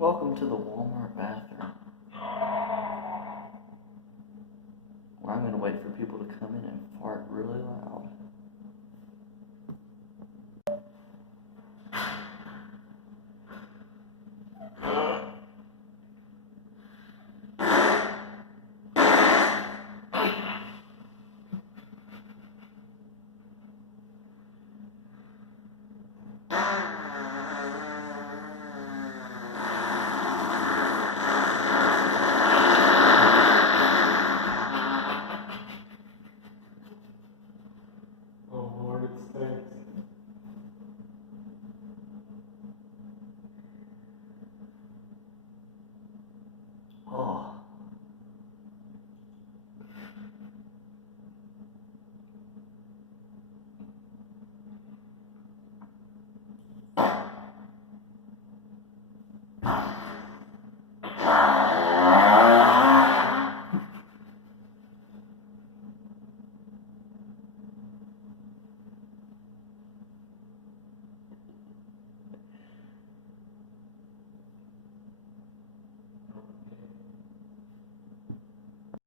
Welcome to the Walmart bathroom, where I'm going to wait for people to come in and fart really loud. Oh Lord, it stinks. Oh.